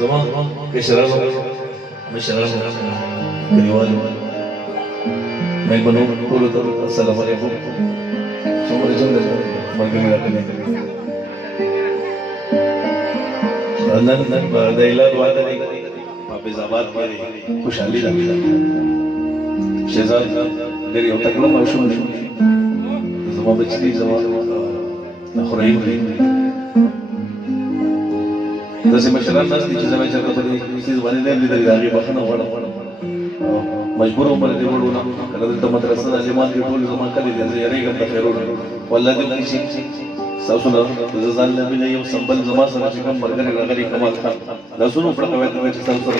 زمان کشرانو مشرانو کلیوالو مېلمنو ټولو ته السلام علیکم. څومره ژوند ملګري راغلي نن د اعلان واده دی په حافظ آباد باندې خوشحالي ده. شهزاد ډېر یو تکړه ماشوم دی زما بچی زما خورایي داسې مشران ناست دي چې زما چېرته په دې څیز باندې نه یم لیدلي د هغې بخښنه غواړم. مجبور وم باندې وړونه کله دلته مدرسه د عالمان دي ټول زما کلي دي زه یېرېږم د خیرونه والله دې وکړي چې ستاسو نه زه ځان له مینه یو سمبل زما سره چې کوم ملګري راغلي کمال خان لاسونه وپړکوئ ته وایي چې ستاسو سره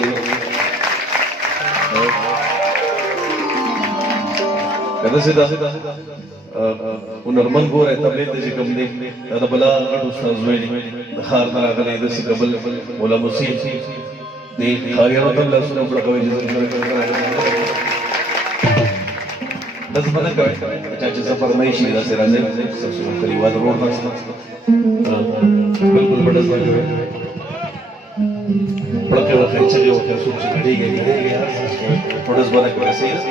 که داسې ده هنرمند ګوری تبلیغ ته چې کوم دی دا د بلا غټ استاد زوی دی د ښار نه راغلی داسې کبل مولا مسیح دی ښاریانو ته هم لاسونه وپړکوئ چې داسې به نه کوئ چا چې څه فرمایش وي داسې راځئ ستاسو کلیوال ورور ناست بلکل به ډز نه کوئ پړکې وکړئ چغې وکړئ څوک چې ګډېږي ګډېږي هر څه کوئ ډز به نه کوئ صحیح ده.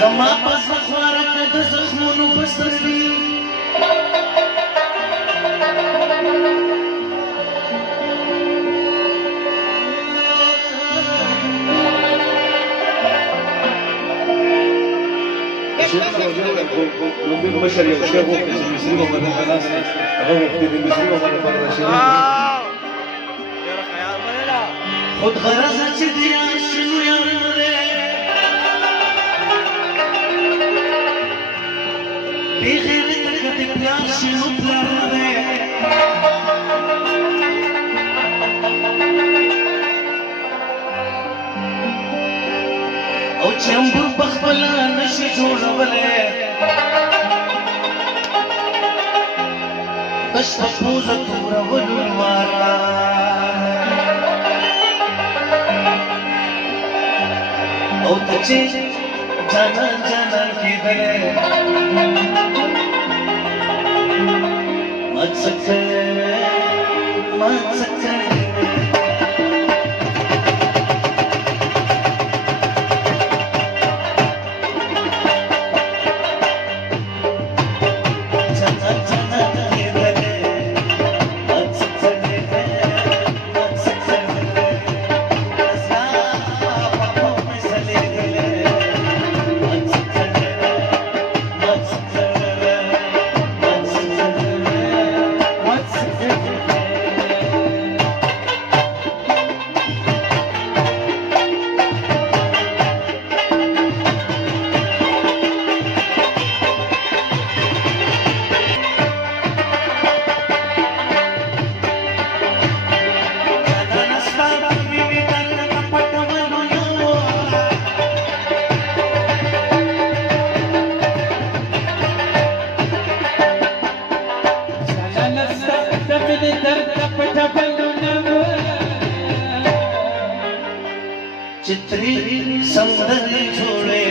زما پس خوارک د زخمونو پسرلی لومبي مشر یو شیخ وکړي چې مصري به بدل ته ناست دی هغه وختي د مصري به لپاره راشدین خود غرضه چې دی شنو یار مره بغیر تک پیار شنو پلار مره او چمبر بخبلا نشي جوړولې بس پوزه تور ولوارا او ته چې جانان جانان کېدلې مات سکه चित्री संदर छोड़े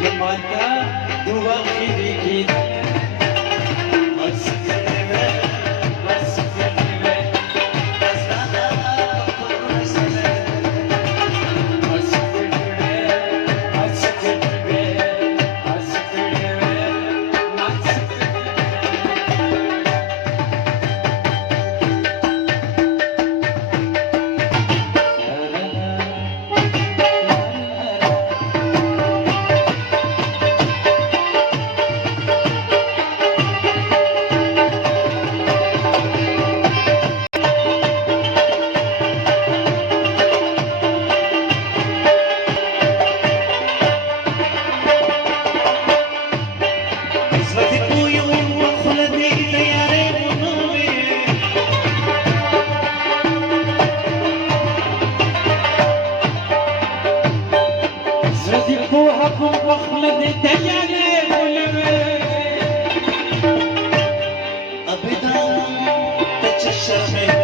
يمانتا دوغي ديكي أبدا تتشمل